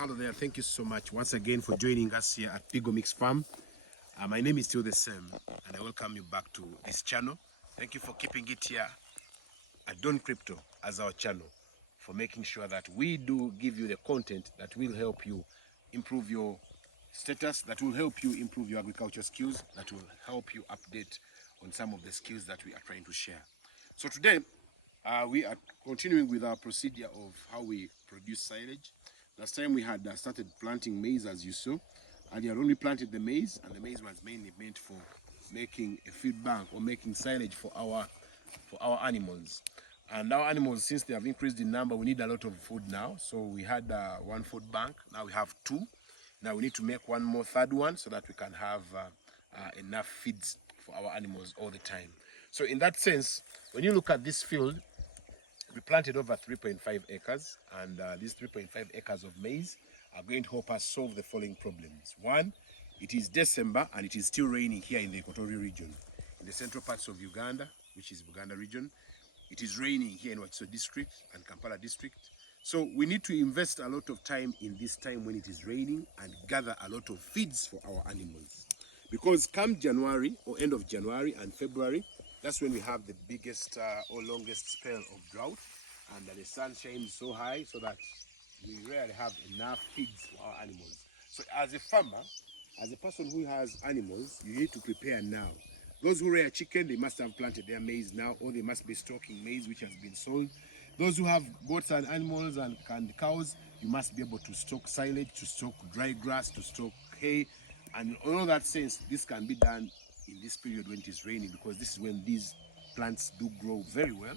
Hello there, thank you so much once again for joining us here at Pigo Mix Farm. My name is still the same, and I welcome you back to this channel. Thank you for keeping it here at Don Crypto as our channel, for making sure that we do give you the content that will help you improve your status, that will help you improve your agriculture skills, that will help you update on some of the skills that we are trying to share. So today, we are continuing with our procedure of how we produce silage. Last time we had started planting maize, as you saw. Earlier on we planted the maize, and the maize was mainly meant for making a feed bank or making silage for our animals. And our animals, since they have increased in number, we need a lot of food now. So we had one food bank, now we have two. Now we need to make one more, third one, so that we can have enough feeds for our animals all the time. So in that sense, when you look at this field, we planted over 3.5 acres, and these 3.5 acres of maize are going to help us solve the following problems. One, it is December and it is still raining here in the Equatorial region. In the central parts of Uganda, which is Buganda region, it is raining here in Wakiso district and Kampala district. So we need to invest a lot of time in this time when it is raining and gather a lot of feeds for our animals. Because come January or end of January and February, that's when we have the biggest or longest spell of drought, and the sun shines so high so that we rarely have enough feeds for our animals. So as a farmer, as a person who has animals, you need to prepare now. Those who rear chicken, they must have planted their maize now, or they must be stocking maize which has been sold. Those who have goats and animals and cows, you must be able to stock silage, to stock dry grass, to stock hay. And in all that sense, this can be done in this period when it is raining, because this is when these plants do grow very well,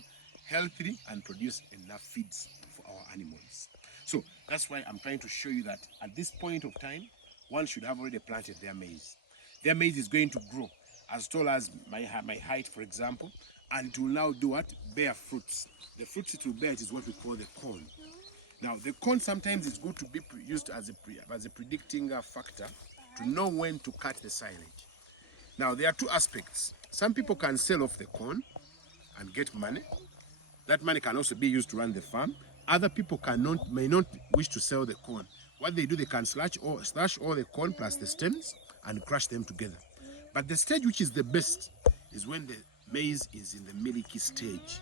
healthily, and produce enough feeds for our animals. So that's why I'm trying to show you that at this point of time, one should have already planted their maize. Their maize is going to grow as tall as my height, for example, and it will now do what? Bear fruits. The fruits it will bear is what we call the corn. Now, the corn sometimes is good to be used as a predicting factor to know when to cut the silage. Now, there are two aspects. Some people can sell off the corn and get money. That money can also be used to run the farm. Other people may not wish to sell the corn. What they do, they can slash all the corn plus the stems and crush them together. But the stage which is the best is when the maize is in the milky stage.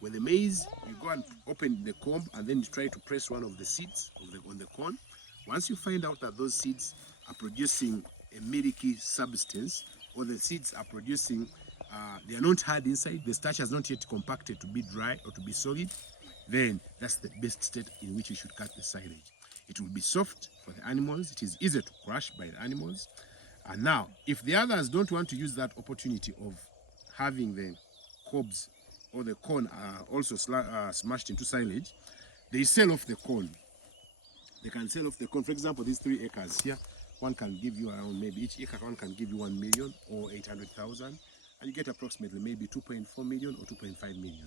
When the maize, you go and open the comb and then you try to press one of the seeds on the corn. Once you find out that those seeds are producing a milky substance, or the seeds are producing, they are not hard inside, the starch has not yet compacted to be dry or to be solid, then that's the best state in which you should cut the silage. It will be soft for the animals, it is easy to crush by the animals. And now, if the others don't want to use that opportunity of having the cobs or the corn also smashed into silage, they sell off the corn. They can sell off the corn. For example, these 3 acres here, one can give you around, maybe each acre one can give you 1 million or 800,000, and you get approximately maybe 2.4 million or 2.5 million,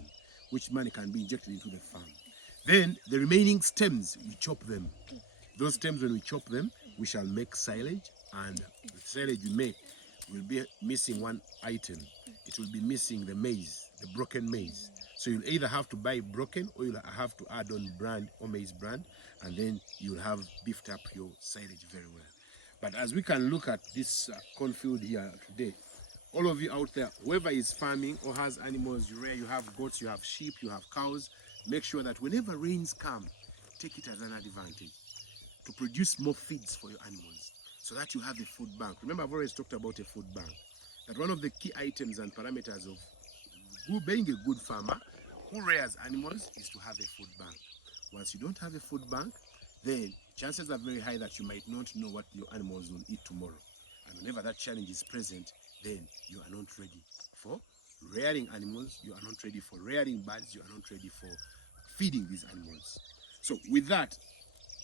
which money can be injected into the farm. Then the remaining stems, we chop them. Those stems, when we chop them, we shall make silage, and the silage we make will be missing one item. It will be missing the maize, the broken maize. So you'll either have to buy broken, or you'll have to add on brand or maize brand, and then you'll have beefed up your silage very well. But as we can look at this cornfield here today, all of you out there, whoever is farming or has animals, you have goats, you have sheep, you have cows, make sure that whenever rains come, take it as an advantage to produce more feeds for your animals, so that you have a food bank. Remember, I've always talked about a food bank. That one of the key items and parameters of being a good farmer who rears animals is to have a food bank. Once you don't have a food bank, then chances are very high that you might not know what your animals will eat tomorrow. And whenever that challenge is present, then you are not ready for rearing animals, you are not ready for rearing birds, you are not ready for feeding these animals. So with that,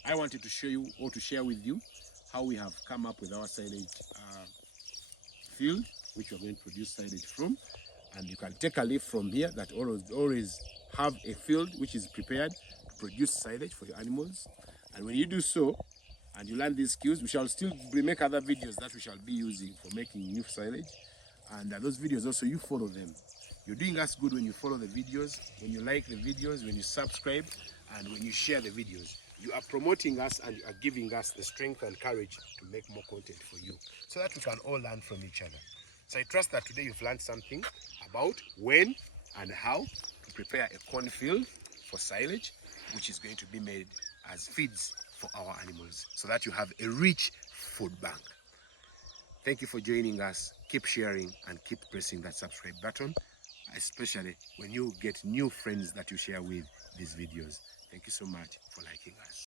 I wanted to show you, or to share with you, how we have come up with our silage field, which we are going to produce silage from. And you can take a leaf from here that always have a field which is prepared to produce silage for your animals. And when you do so, and you learn these skills, we shall still make other videos that we shall be using for making new silage. And those videos also, you follow them. You're doing us good when you follow the videos, when you like the videos, when you subscribe, and when you share the videos. You are promoting us and you are giving us the strength and courage to make more content for you so that we can all learn from each other. So I trust that today you've learned something about when and how to prepare a cornfield for silage, which is going to be made as feeds for our animals so that you have a rich food bank. Thank you for joining us. Keep sharing and keep pressing that subscribe button, especially when you get new friends that you share with these videos. Thank you so much for liking us.